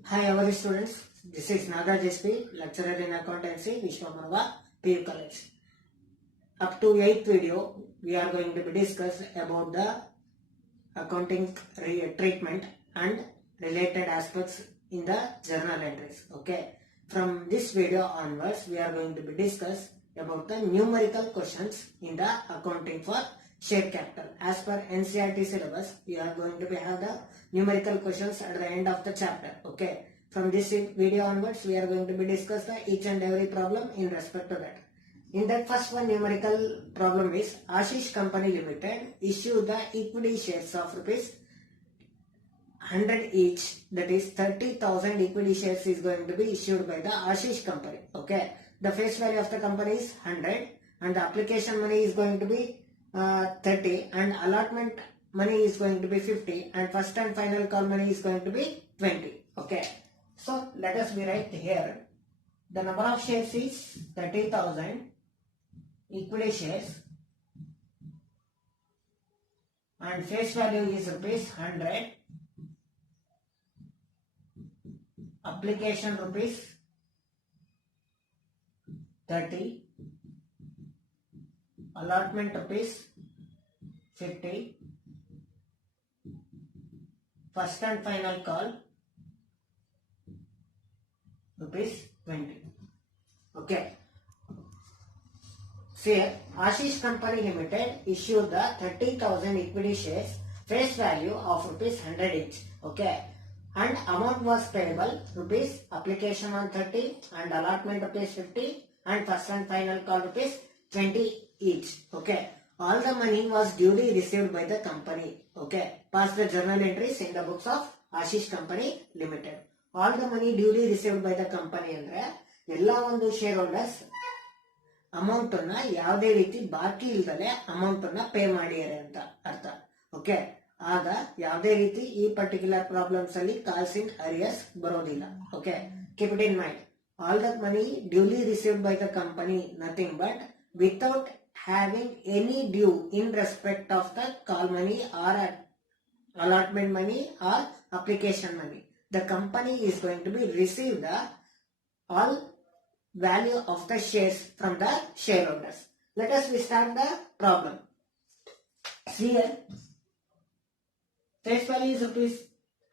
Hi, our students. This is Nagaraj SP, lecturer in accountancy, Vishwamarva, PU College. Up to 8th video, we are going to be discuss about the accounting treatment and related aspects in the journal entries. Okay. From this video onwards, we are going to be discuss about the numerical questions in the accounting for share capital. As per NCERT syllabus, we are going to be have the numerical questions at the end of the chapter. Okay. From this video onwards, we are going to be discuss the each and every problem in respect to that. In that first one numerical problem is Ashish Company Limited issue the equity shares of rupees 100 each, that is 30,000 equity shares is going to be issued by the Ashish Company. Okay, the face value of the company is 100 and the application money is going to be 30 and allotment money is going to be 50 and first and final call money is going to be 20. Okay, so let us be write here the number of shares is 30,000 equity shares and face value is rupees 100, application rupees 30, allotment rupees 50, first and final call rupees 20. Okay. So here, Ashish Company Limited issued the 30,000 equity shares face value of rupees 100 each. Okay. And amount was payable rupees application on 30 and allotment rupees 50 and first and final call rupees 20 each. Okay. All the money was duly received by the company. Okay. Pass the journal entries in the books of Ashish Company Limited. All the money duly received by the company andre ella ಒಂದು share holders amount ಅನ್ನ ಯಾವುದೇ ರೀತಿ ಬಾಕಿ ಇಲ್ಲದೆ amount ಅನ್ನ pay ಮಾಡಿದ್ದಾರೆ ಅಂತ ಅರ್ಥ. ಓಕೆ, ಆಗ ಯಾವುದೇ ರೀತಿ ಈ ಪರ್ಟಿಕ್ಯುಲರ್ ಪ್ರಾಬ್ಲಮ್ಸ್ ಅಲ್ಲಿ ಕಾಲ್ಸ್ ಇನ್ ಅರಿಯರ್ಸ್ ಬರೋದಿಲ್ಲ. Okay, keep it in mind. All the money duly received by the company nothing but without having any due in respect of the call money or allotment money or application money. The company is going to be receive the all value of the shares from the shareholders. Let us start the problem. Here, face value is rupees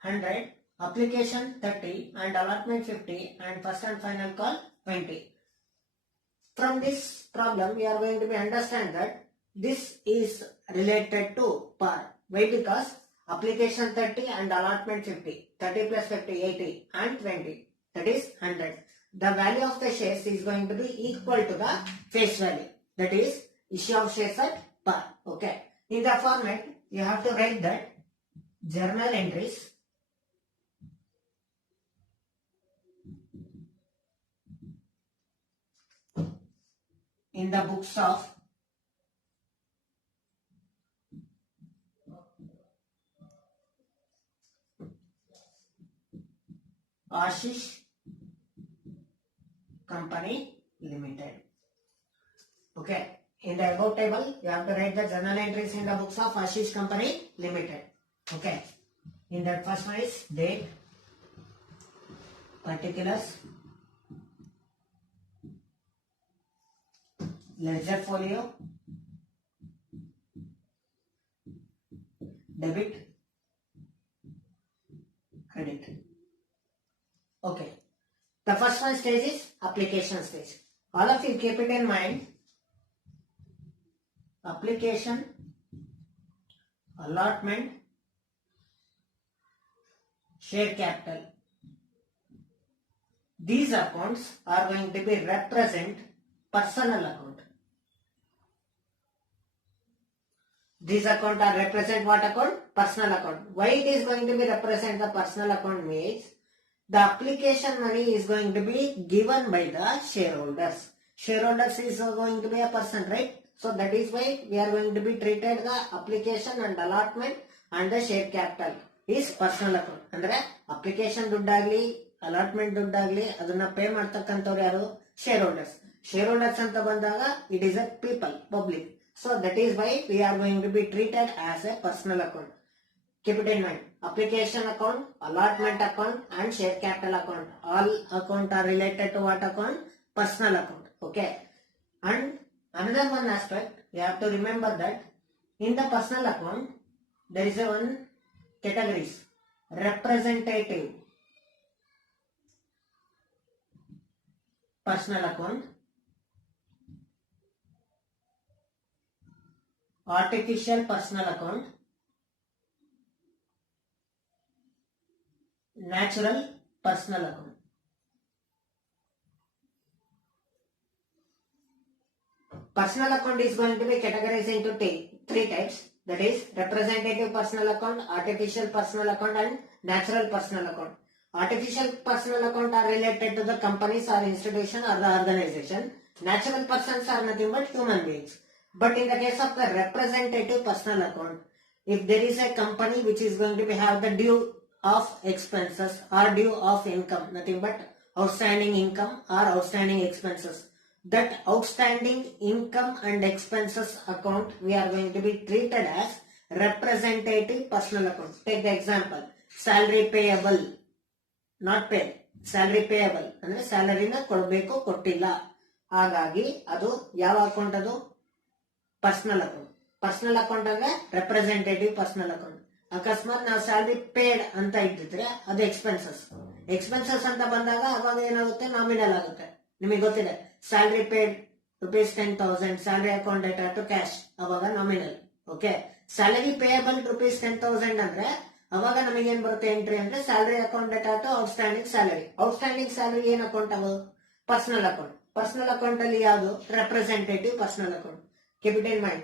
100, application 30 and allotment 50 and first and final call 20. From this problem, we are going to be understand that this is related to par. Why? Because application 30 and allotment 50. 30 plus 50, 80 and 20. That is 100. The value of the shares is going to be equal to the face value. That is issue of shares at par. Okay. In the format, you have to write that journal entries in the books of Ashish Company Limited. Okay. In the above table, you have to write the journal entries in the books of Ashish Company Limited. Okay. In that first one is date, particulars, ledger folio, debit, credit. Okay. The first one stage is application stage. All of you keep it in mind. Application, allotment, share capital. These accounts are going to be represent personal account. These account are represent what account? Personal account. Why it is going to be represent the personal account means the application money is going to be given by the shareholders. Shareholders is going to be a person, right? So that is why we are going to be treated the application and allotment and the share capital is personal account. ಅಂದ್ರೆ application ದುಡ್ಡಾಗ್ಲಿ allotment ದುಡ್ಡಾಗ್ಲಿ ಅದನ್ನ pay ಮಾಡ್ತಕ್ಕಂಥವ್ರು ಯಾರು? Share holders. Share holders ಅಂತ ಬಂದಾಗ it is a people, public. So that is why we are going to be treated as a personal account. Keep it in mind. Application account, allotment account, and share capital account. All account are related to what account? Personal account. Okay. And another one aspect, you have to remember that in the personal account, there is a one categories. Representative personal account, artificial personal account, natural personal account. Personal account is going to be categorized into three types. That is representative personal account, artificial personal account, and natural personal account. Artificial personal account are related to the companies or institution or the organization. Natural persons are nothing but human beings. But in the case of the representative personal account, if there is a company which is going to have the due of expenses or due of income, nothing but outstanding income or outstanding expenses, that outstanding income and expenses account we are going to be treated as representative personal account. Take the example, salary payable, not paid, salary payable ಅಂದ್ರೆ ಸ್ಯಾಲರಿನ ಕೊಡಬೇಕು ಕೊಟ್ಟಿಲ್ಲ, ಹಾಗಾಗಿ ಅದು ಯಾವ account? ಅದು personal account. Personal account ಅಂದ್ರೆ representative personal account. ಅಕಸ್ಮಾತ್ ನಾವು ಸ್ಯಾಲರಿ ಪೇಡ್ ಅಂತ ಇಟ್ಟಿದ್ರೆ ಅದು ಎಕ್ಸ್ಪೆನ್ಸಸ್. ಎಕ್ಸ್ಪೆನ್ಸಸ್ ಅಂತ ಬಂದಾಗ ಅವಾಗ ಏನಾಗುತ್ತೆ? ನಾಮಿನಲ್ ಆಗುತ್ತೆ. ನಿಮಗೆ ಗೊತ್ತಿದೆ, salary paid rupees 10,000, salary account ಡೇಟಾ ಟು ಕ್ಯಾಶ್, ಅವಾಗ nominal. Okay. Salary payable rupees 10,000 ಅಂದ್ರೆ ಅವಾಗ ನಮಗೆ ಏನ್ ಬರುತ್ತೆ ಎಂಟ್ರಿ ಅಂದ್ರೆ ಸ್ಯಾಲರಿ ಅಕೌಂಟ್ ಡೇಟಾ to outstanding salary. Outstanding salary ಏನ್ ಅಕೌಂಟ್? ಅವು ಪರ್ಸನಲ್ ಅಕೌಂಟ್. ಪರ್ಸನಲ್ ಅಕೌಂಟ್ ಅಲ್ಲಿ ಯಾವುದು? Representative personal account. Keep it in mind.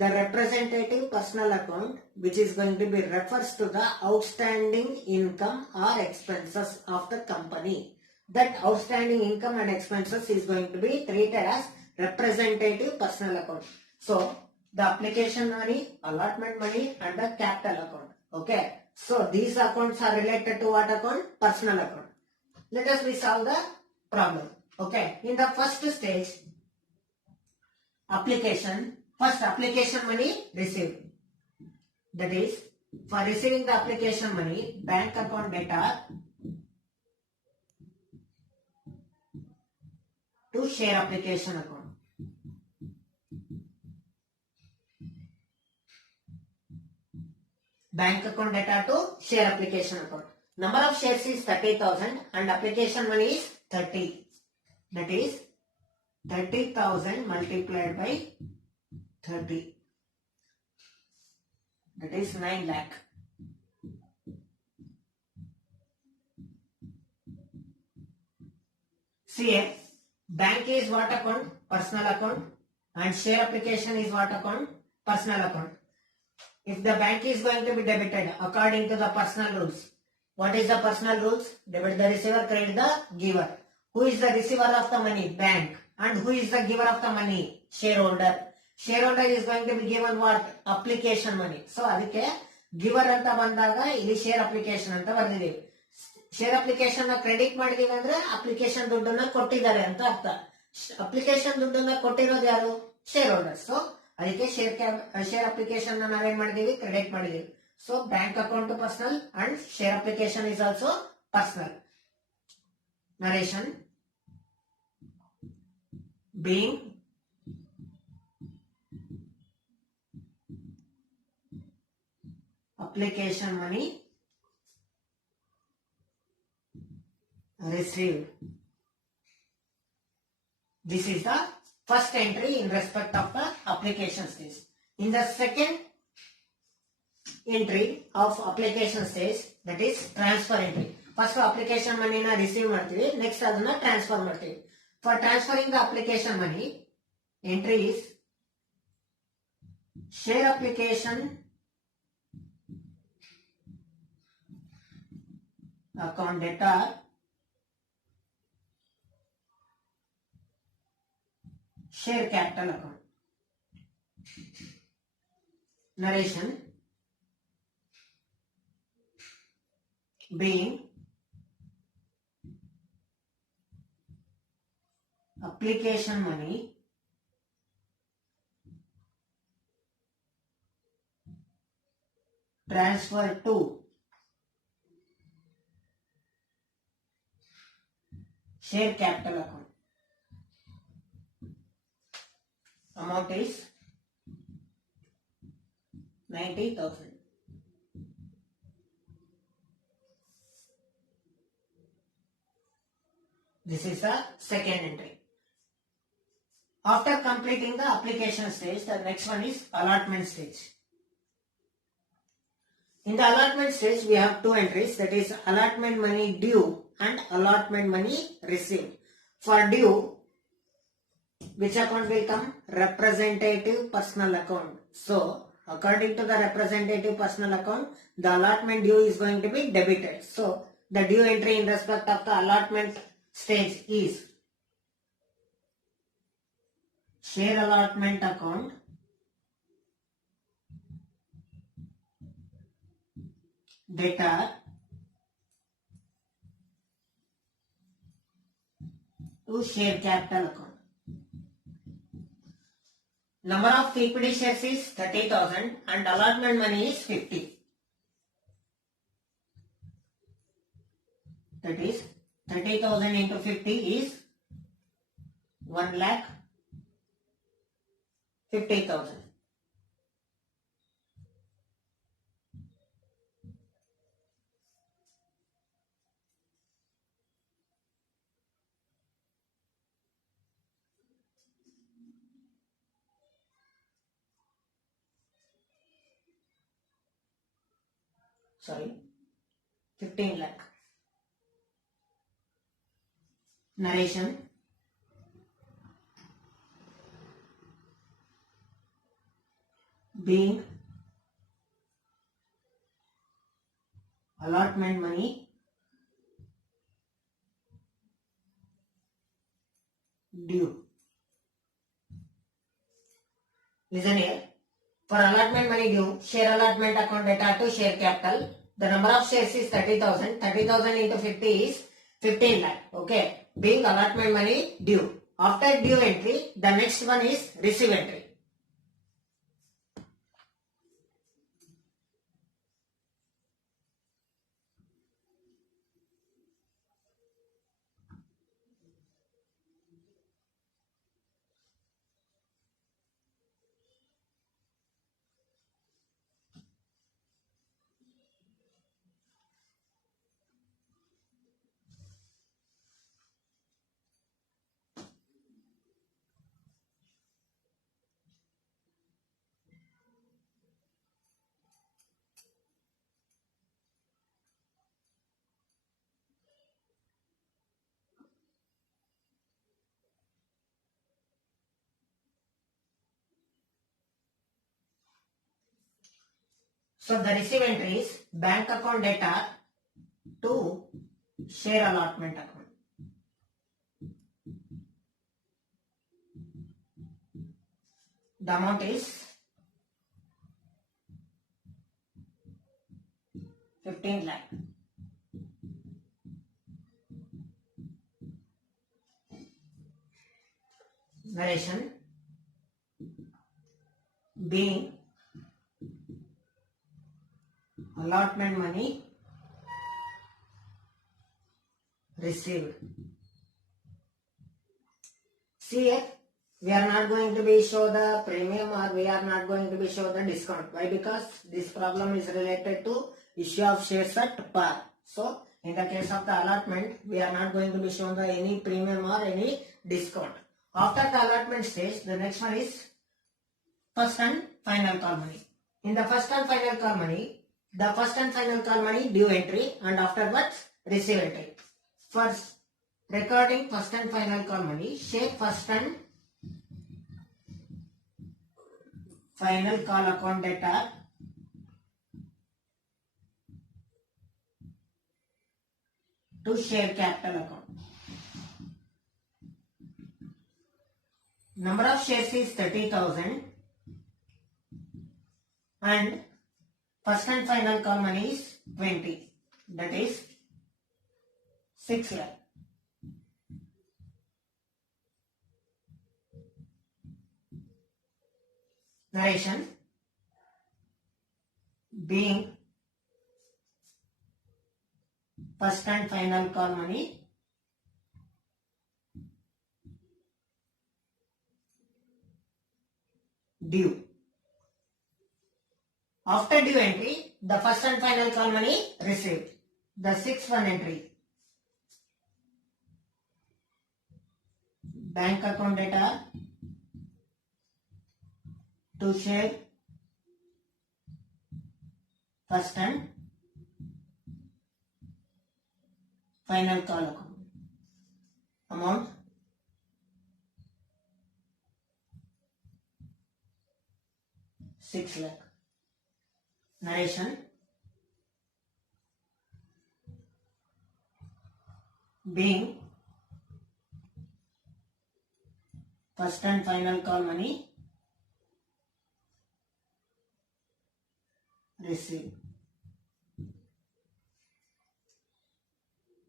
The representative personal account, which is going to be refers to the outstanding income or expenses of the company. That outstanding income and expenses is going to be treated as representative personal account. So, the application money, allotment money, and the capital account. Okay. So, these accounts are related to what account? Personal account. Let us solve the problem. Okay. In the first stage, application, first application money received. That is, for receiving the application money, bank account data to share application account. Bank account data to share application account. Number of shares is 30,000 and application money is 30. That is 30,000 multiplied by 30. That is 9 lakh. See, bank is what account? Personal account. And share application is what account? Personal account. If the bank is going to be debited according to the personal rules, what is the personal rules? Debit the receiver, credit the giver. Who is the receiver of the money? Bank. And who is the giver of the money? Shareholder. Shareholder is going to be given what? Application money. So, ಅದಕ್ಕೆ ಗಿವರ್ ಅಂತ ಬಂದಾಗ ಇಲ್ಲಿ share application ಅಂತ ಬರ್ದಿದ್ದೀವಿ. Share application credit ಮಾಡಿದೀವಿ ಅಂದ್ರೆ application ದುಡ್ಡನ್ನ ಕೊಟ್ಟಿದ್ದಾರೆ ಅಂತ ಅರ್ಥ. ಅಪ್ಲಿಕೇಶನ್ ದುಡ್ಡನ್ನ ಕೊಟ್ಟಿರೋದು ಯಾರು? Share holder. ಸೊ ಅದಕ್ಕೆ ಶೇರ್ ಅಪ್ಲಿಕೇಶನ್ ನಾವೇನ್ ಮಾಡಿದೀವಿ? ಕ್ರೆಡಿಟ್ ಮಾಡಿದೀವಿ. So bank account personal and share application is also personal. Narration being application money received. This is the first entry in respect of the application stage. In the second entry of application stage, that is transfer entry. First application money na receive ಮಾಡ್ತೀವಿ, next ಅದನ್ನ transfer ಮಾಡ್ತೀವಿ. For transferring the application money, entry is share application account data share capital account. Narration being application money transfer to share capital account. Amount is 90,000. This is the second entry. After completing the application stage, the next one is allotment stage. In the allotment stage, we have two entries, that is allotment money due and allotment money received. For due, which account will come? Representative personal account. So, according to the representative personal account, the allotment due is going to be debited. So, the due entry in respect of the allotment stage is share allotment account debtor to share capital account. Number of equity shares is 30,000 and allotment money is 50. That is 30,000 into 50 is 1,50,000. Sorry, 15 lakh. Narration. Being allotment money due. Listen here. For allotment money due, share allotment account debtor to share capital. The number of shares is 30,000. 30,000 into 50 is 15 lakh. Okay. Being allotment money due. After due entry, the next one is receive entry. So the receive entry is bank account debtor to share allotment account. The amount is 15 lakh. Narration. Being allotment money received. See here, we are not going to be show the premium or we are not going to be show the discount. Why? Because this problem is related to issue of shares at par. So in the case of the allotment, we are not going to be shown the any premium or any discount. After the allotment stage, the next one is first and final call money. In the first and final call money, the first and final call money due entry and afterwards receive entry. First, recording first and final call money, share first and final call account debtor to share capital account. Number of shares is 30,000 and first and final call money is 20. That is 6 lakh. Narration. Being first and final call money due. After due entry, the first and final call money received. The sixth one entry. Bank account data to share first and final call account. Amount ₹6 lakh. Narration. Being first and final call money received.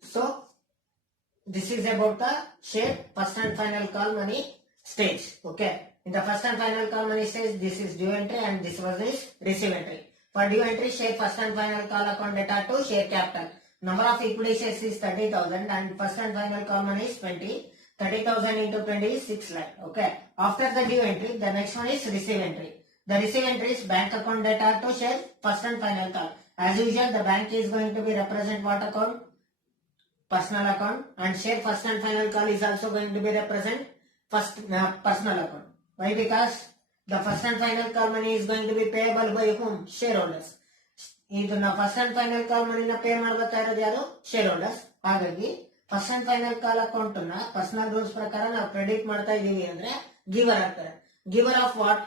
So this is about the share first and final call money stage. Okay. In the first and final call money stage, this is due entry and this was this receive entry. For due entry, share first and final call account data to share capital. Number of equity shares is 30,000 and first and final call money is 20. 30,000 into 20 is 6 lakh. Okay. After the due entry, the next one is receive entry. The receive entry is bank account data to share first and final call. As usual, the bank is going to be represent what account? Personal account, and share first and final call is also going to be represent personal account. Why? Because the first and final call money is going to be payable by whom? Shareholders. ಇದನ್ನ first and final call ಮನಿನ pay ಮಾಡ್ತಾ ಇರೋದು ಯಾರು? Shareholders. ಹಾಗಾಗಿ first and final call account ನ personal rules ಪ್ರಕಾರ ನಾವು credit ಮಾಡ್ತಾ ಇದೀವಿ ಅಂದ್ರೆ ಗಿವರ್ ಆಗ್ತಾರೆ. Giver of what?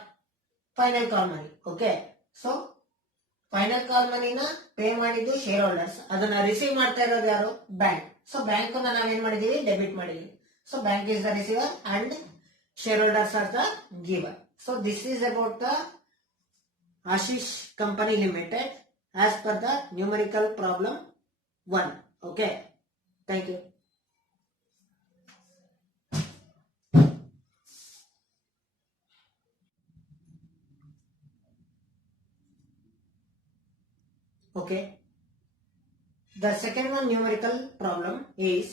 Final call money. Okay. So final call ಮನಿನ ಪೇ ಮಾಡಿದ್ದು ಶೇರ್ ಹೋಲ್ಡರ್ಸ್, ಅದನ್ನ ರಿಸೀವ್ ಮಾಡ್ತಾ ಇರೋದು ಯಾರು? ಬ್ಯಾಂಕ್. ಸೊ ಬ್ಯಾಂಕ್ ನಾವೇನ್ ಮಾಡಿದೀವಿ? ಡೆಬಿಟ್ ಮಾಡಿದೀವಿ. So bank is the receiver and shareholders are the giver. So this is about the Ashish Company Limited as per the numerical problem 1. Okay. Thank you. Okay. The second one numerical problem is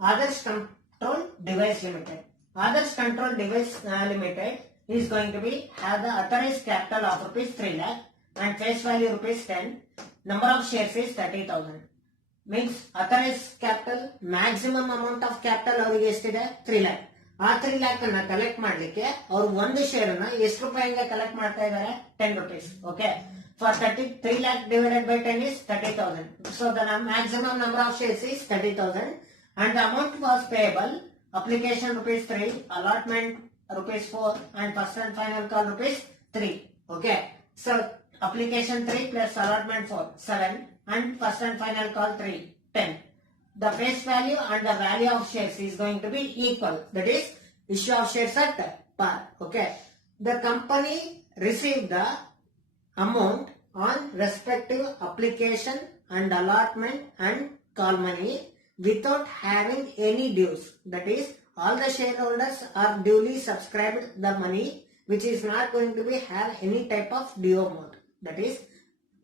Adarsh Control Device Limited. Adarsh Control Device Limited is going to be have the authorized capital of ₹3 lakh and face value ₹10. Number of shares is 30,000. Means authorized capital maximum amount of capital ಅವರಿಗೆ ಎಷ್ಟಿದೆ? 3 lakh. ಆ 3 lakh ಅನ್ನ collect ಮಾಡ್ಲಿಕ್ಕೆ ಅವರು ಒಂದು share ಅನ್ನ ಎಷ್ಟು ರೂಪಾಯಿಂದ ಕಲೆಕ್ಟ್ ಮಾಡ್ತಾ ಇದ್ದಾರೆ? ₹10. Okay. For 3 lakh divided by 10 is 30,000. So the maximum number of shares is 30,000 and the amount was payable. Application ₹3, allotment ₹4 and first and final call ₹3. Okay. So application 3 plus allotment 4, 7 and first and final call 3, 10. The face value and the value of shares is going to be equal. That is issue of shares at par. Okay. The company received the amount on respective application and allotment and call money without having any dues. That is, all the shareholders are duly subscribed the money, which is not going to be have any type of due amount. That is,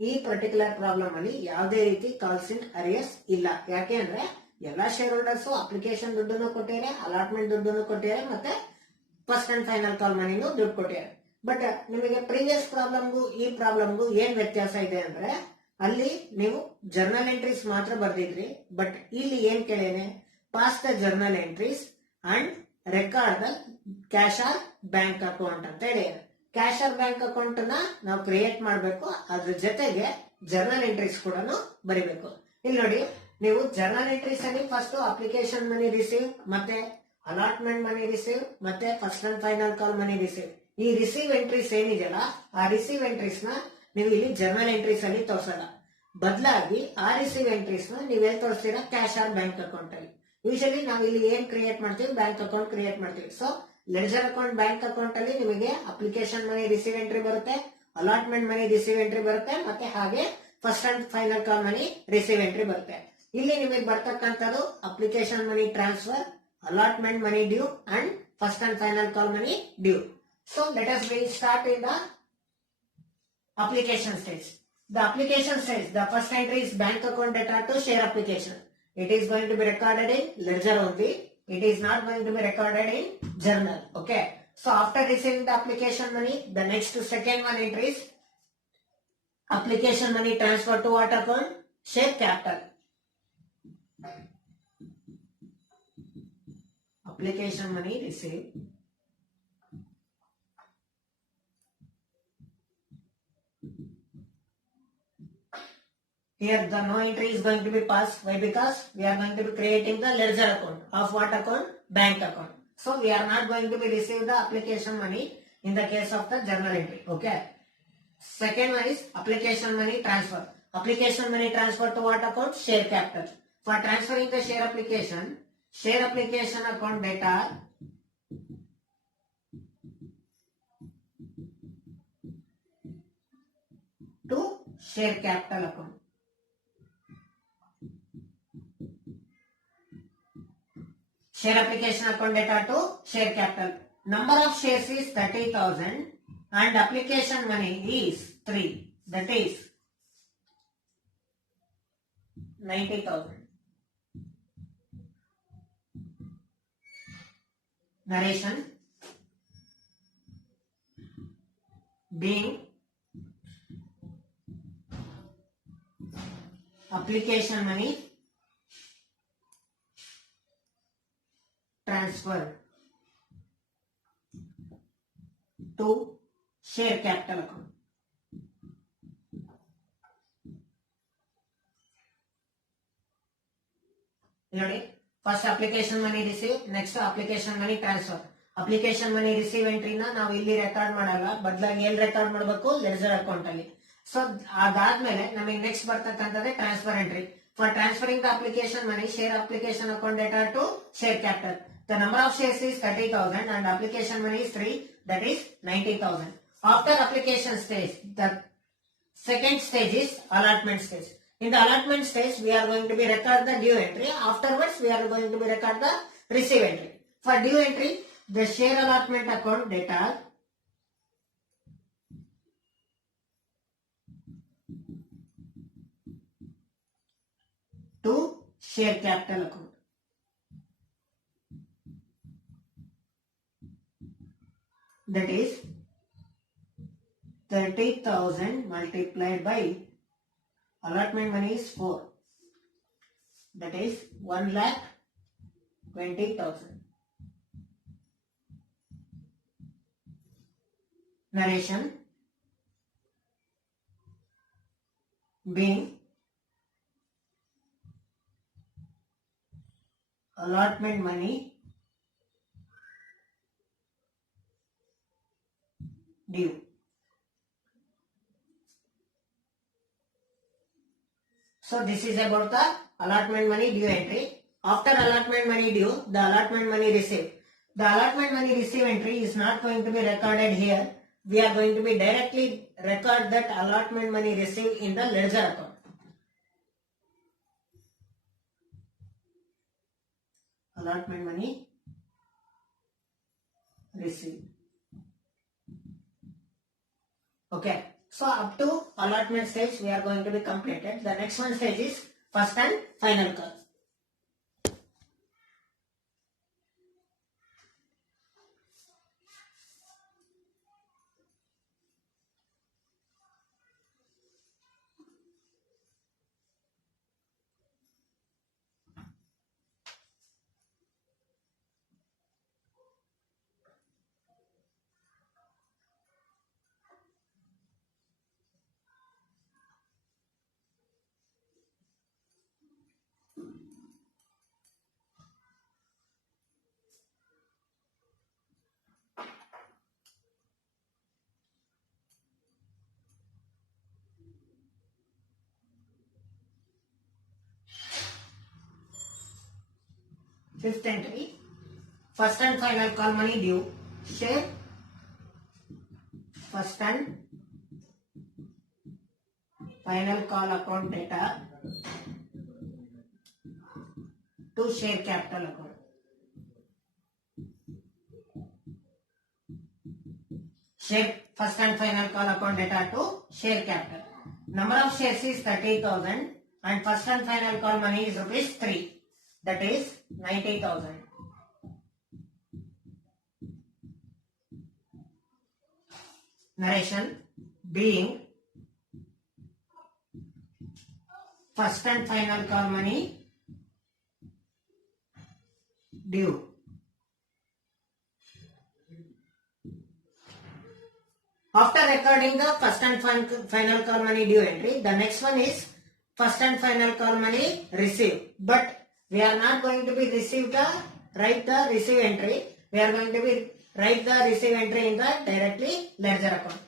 ಈ particular problem ಅಲ್ಲಿ ಯಾವುದೇ ರೀತಿ calls in arrears ಇಲ್ಲ. ಯಾಕೆ ಅಂದ್ರೆ ಎಲ್ಲಾ share holders application ದುಡ್ಡನ್ನು ಕೊಟ್ಟಿದ್ದಾರೆ, ಅಲಾಟ್ಮೆಂಟ್ ದುಡ್ಡನ್ನು ಕೊಟ್ಟಿದ್ದಾರೆ, ಮತ್ತೆ ಫಸ್ಟ್ ಅಂಡ್ ಫೈನಲ್ ಕಾಲ್ ಮನಿನೂ ದುಡ್ಡು ಕೊಟ್ಟಿದ್ದಾರೆ. ಬಟ್ ನಿಮಗೆ ಪ್ರೀವಿಯಸ್ ಪ್ರಾಬ್ಲಮ್ಗೂ ಈ ಪ್ರಾಬ್ಲಮ್ಗೂ ಏನ್ ವ್ಯತ್ಯಾಸ ಇದೆ ಅಂದ್ರೆ ಅಲ್ಲಿ ನೀವು ಜರ್ನಲ್ ಎಂಟ್ರೀಸ್ ಮಾತ್ರ ಬರ್ದಿದ್ರಿ. ಬಟ್ ಇಲ್ಲಿ ಏನ್ ಕೇಳೇನೆ? Pass the journal entries and record the cash or bank account ಅಂತ ಹೇಳಿ. ಕ್ಯಾಶ್ ಆರ್ ಬ್ಯಾಂಕ್ ಅಕೌಂಟ್ ನ ನಾವು ಕ್ರಿಯೇಟ್ ಮಾಡಬೇಕು, ಅದ್ರ ಜೊತೆಗೆ ಜರ್ನಲ್ ಎಂಟ್ರೀಸ್ ಕೂಡ ಬರಿಬೇಕು. ಇಲ್ಲಿ ನೋಡಿ, ನೀವು ಜರ್ನಲ್ ಎಂಟ್ರೀಸ್ ಅಲ್ಲಿ ಫಸ್ಟ್ ಅಪ್ಲಿಕೇಶನ್ ಮನಿ ರಿಸೀವ್, ಮತ್ತೆ ಅಲಾಟ್ಮೆಂಟ್ ಮನಿ ರಿಸೀವ್, ಮತ್ತೆ first and final call money receive. ಈ ರಿಸೀವ್ ಎಂಟ್ರೀಸ್ ಏನಿದೆಯಲ್ಲ, ಆ ರಿಸೀವ್ ಎಂಟ್ರೀಸ್ ನ ನೀವು ಇಲ್ಲಿ ಜರ್ನಲ್ ಎಂಟ್ರೀಸ್ ಅಲ್ಲಿ ತೋರಿಸಲ್ಲ. ಬದಲಾಗಿ ಆ ರಿಸೀವ್ ಎಂಟ್ರೀಸ್ ನ ನೀವ್ ಎಲ್ಲಿ ತೋರಿಸ್ತೀರಾ? ಕ್ಯಾಶ್ ಆರ್ ಬ್ಯಾಂಕ್ ಅಕೌಂಟ್ ಅಲ್ಲಿ. ಯೂಶಲಿ ನಾವು ಇಲ್ಲಿ ಏನ್ ಕ್ರಿಯೇಟ್ ಮಾಡ್ತೀವಿ? ಬ್ಯಾಂಕ್ ಅಕೌಂಟ್ ಕ್ರಿಯೇಟ್ ಮಾಡ್ತೀವಿ. So ledger account bank account ಅಲ್ಲಿ ನಿಮಗೆ ಅಪ್ಲಿಕೇಶನ್ ಮನಿ ರಿಸೀವ್ ಎಂಟ್ರಿ ಬರುತ್ತೆ, ಅಲಾಟ್ಮೆಂಟ್ ಮನಿ ರಿಸೀವ್ ಎಂಟ್ರಿ ಬರುತ್ತೆ, ಮತ್ತೆ ಹಾಗೆ first and final call money receive entry ಬರುತ್ತೆ. ಇಲ್ಲಿ ನಿಮಗೆ ಬರ್ತಕ್ಕಂಥದ್ದು application money transfer, allotment money due and first and final call money due. So let us start in the application stage. The application says the first entry is bank account data to share application. It is going to be recorded in ledger only. It is not going to be recorded in journal. Okay. So after receiving the application money, the next second one entry is application money transfer to what account? Share capital. Application money received. Here the no entry is going to be passed. Why? Because we are going to be creating the ledger account. Of what account? Bank account. So we are not going to be receive the application money in the case of the journal entry. Okay. Second one is application money transfer. Application money transfer to what account? Share capital. For transferring the share application account data to share capital account. Share application account data to share capital. Number of shares is 30,000 and application money is 3. That is 90,000. Narration. Being application money transfer to share capital account. First application money receive, next application money transfer. Application money receive entry na ನಾವು ಇಲ್ಲಿ record ಮಾಡಲ್ಲ, ಬದಲಾಗಿ ಎಲ್ಲಿ record ಮಾಡಬೇಕು? Ledger account ಅಲ್ಲಿ. So ಅದಾದ್ಮೇಲೆ ನಮಗೆ next ಬರ್ತಕ್ಕಂಥದ್ದೇ transfer entry. For transferring the application money share application account ಡೇಟಾ to share capital. The number of shares is 30,000 and application money is 3, that is 90,000. After application stage, the second stage is allotment stage. In the allotment stage, we are going to be record the due entry. Afterwards, we are going to be record the receive entry. For due entry, the share allotment account data to share capital account. That is 30,000 multiplied by allotment money is 4. That is 1,20,000. Narration. Being allotment money due. So this is about the allotment money due entry. After allotment money due, the allotment money received. The allotment money receive entry is not going to be recorded here. We are going to be directly record that allotment money received in the ledger account. Allotment money received. Okay. So up to allotment stage we are going to be completed. The next one stage is first and final call. Fifth entry, first and final call money due, share first and final call account data to share capital account. Share first and final call account data to share capital. Number of shares is 30,000 and first and final call money is rupees 3. That is 90,000. Narration being first and final call money due. After recording the first and final call money due entry, the next one is first and final call money received. But we are not going to be write the receive entry. We are going to be write the receive entry in the directly ledger account.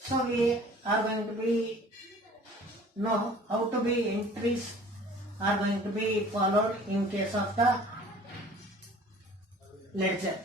So we are going to be know how to be entries are going to be followed in case of the ledger.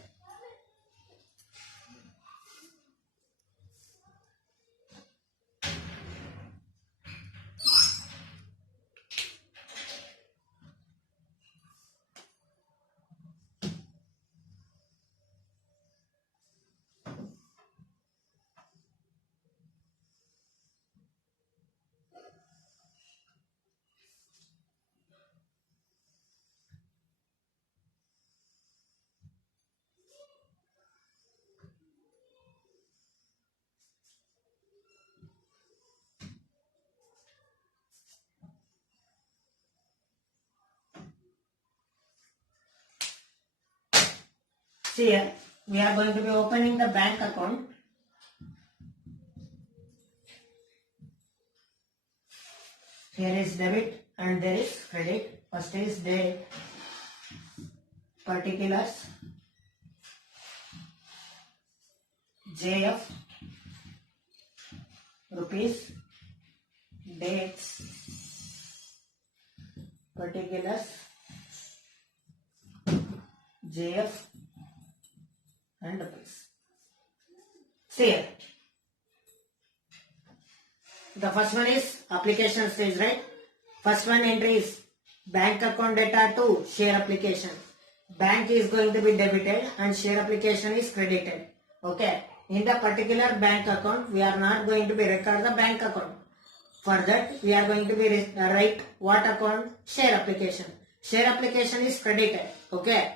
Here we are going to be opening the bank account. Here is debit and there is credit. First is the particulars JF rupees, date, particulars JF and rupees. See here. The first one is application stage, right? First one entry is bank account data to share application. Bank is going to be debited and share application is credited. Okay. In the particular bank account, we are not going to be record the bank account. For that, we are going to be write what account? Share application. Share application is credited. Okay.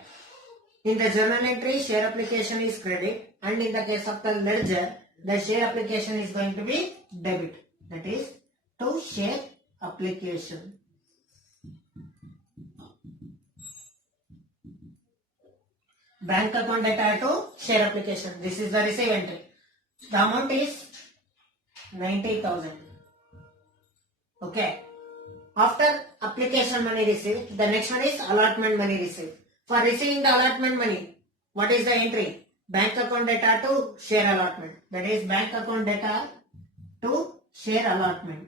In the journal entry, share application is credit, and in the case of the ledger, the share application is going to be debit. That is to share application. Bank account data to share application. This is the receive entry. The amount is 90,000. Okay. After application money received, the next one is allotment money received. For receiving the allotment money, what is the entry? Bank account data to share allotment. That is bank account data to share allotment.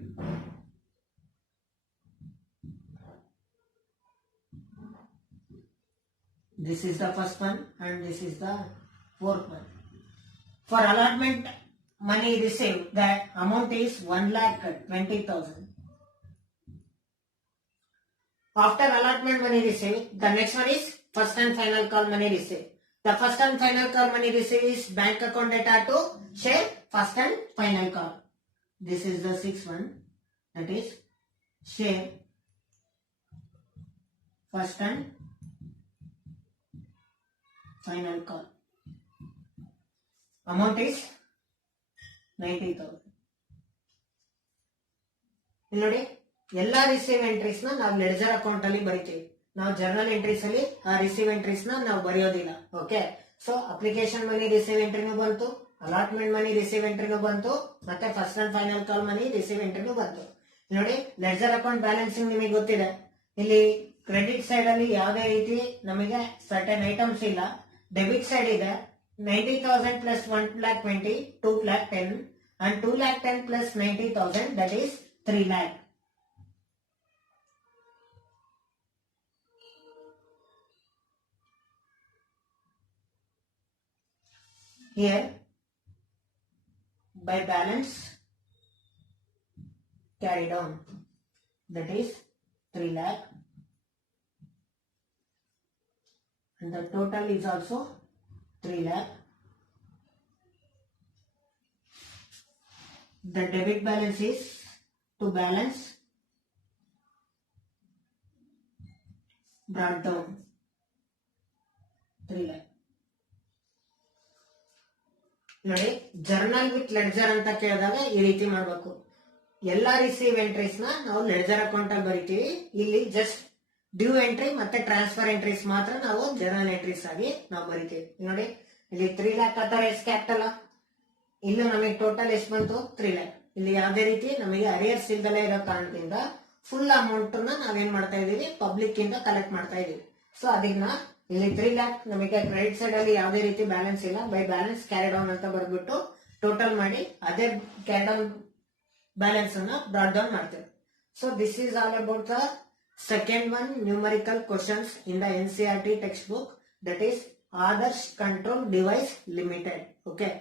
This is the first one and this is the fourth one. For allotment money received, the amount is 1,20,000. After allotment money received, the next one is first and final call money received. The first and final call money received is bank account data to share first and final call. This is the sixth one, that is share first and final call. Amount is 90,000. ನೋಡಿ ಎಲ್ಲ receive entries ನಾವು ledger account ಅಲ್ಲಿ ಬರಿತೀವಿ. ನಾವು journal entries ಅಲ್ಲಿ ಆ receive entries ನಾವು ಬರೆಯೋದಿಲ್ಲ. Okay. So application money receive ಎಂಟ್ರಿನೂ ಬಂತು, ಅಲಾಟ್ಮೆಂಟ್ ಮನಿ ರಿಸೀವ್ ಎಂಟ್ರಿನೂ ಬಂತು, ಮತ್ತೆ first and final call money receive ಎಂಟ್ರಿನೂ ಬಂತು. ನೋಡಿ ಲೆಡ್ಜರ್ ಅಕೌಂಟ್ ಬ್ಯಾಲೆನ್ಸಿಂಗ್ ನಿಮಗೆ ಗೊತ್ತಿದೆ. ಇಲ್ಲಿ ಕ್ರೆಡಿಟ್ ಸೈಡ್ ಅಲ್ಲಿ ಯಾವುದೇ ರೀತಿ ನಮಗೆ ಸರ್ಟನ್ ಐಟಮ್ಸ್ ಇಲ್ಲ. ಡೆಬಿಟ್ ಸೈಡ್ ಇದೆ 90,000 plus 1,20,000 2,10,000 and 2,10,000 plus 90,000 that is 3 lakh. Here by balance carried on, that is 3 lakh, and the total is also 3 lakh. The debit balance is to balance brought down 3 lakh. ನೋಡಿ, journal with ledger ಅಂತ ಕೇಳಿದಾಗ ಈ ರೀತಿ ಮಾಡಬೇಕು. ಎಲ್ಲಾ receive entries ನಾವು ledger account ಅಲ್ಲಿ ಬರಿತೀವಿ. ಇಲ್ಲಿ ಜಸ್ಟ್ ಡ್ಯೂ ಎಂಟ್ರಿ ಮತ್ತೆ ಟ್ರಾನ್ಸ್ಫರ್ ಎಂಟ್ರೀಸ್ ಮಾತ್ರ ನಾವು ಜರ್ನಲ್ ಎಂಟ್ರೀಸ್ ಆಗಿ ನಾವು ಬರಿತೀವಿ. ನೋಡಿ, ಇಲ್ಲಿ 3 lakh ಆತರ ಎಸ್ ಕ್ಯಾಪಿಟಲ್, ಇಲ್ಲೂ ನಮಗೆ ಟೋಟಲ್ ಎಷ್ಟು ಬಂತು 3 lakh. ಇಲ್ಲಿ ಯಾವುದೇ ರೀತಿ ನಮಗೆ ಅರಿಯರ್ಸ್ ಇಲ್ದಲೇ ಇರೋ ಕಾರಣದಿಂದ ಫುಲ್ ಅಮೌಂಟ್ ನಾವೇನ್ ಮಾಡ್ತಾ ಇದೀವಿ, ಪಬ್ಲಿಕ್ ಇಂದ ಕಲೆಕ್ಟ್ ಮಾಡ್ತಾ ಇದೀವಿ. ಸೊ ಅದನ್ನ ಇಲ್ಲಿ 3 lakh ನಮಗೆ ಕ್ರೆಡಿಟ್ ಸೈಡ್ ಅಲ್ಲಿ ಯಾವುದೇ ರೀತಿ ಬ್ಯಾಲೆನ್ಸ್ ಇಲ್ಲ, ಬೈ ಬ್ಯಾಲೆನ್ಸ್ ಕ್ಯಾರಿ ಡೌನ್ ಅಂತ ಬರ್ಬಿಟ್ಟು ಟೋಟಲ್ ಮಾಡಿ ಅದೇ ಕ್ಯಾರಿ ಡೌನ್ ಬ್ಯಾಲೆನ್ಸ್ ಅನ್ನ ಬ್ರಾಟ್ ಡೌನ್ ಮಾಡ್ತೇವೆ. So this is all about the second one numerical questions in the NCERT textbook, that is Adarsh Control Device Limited. Okay.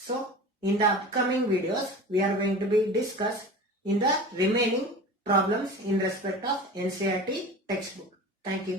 So in the upcoming videos we are going to be discuss in the remaining problems in respect of NCERT textbook. Thank you.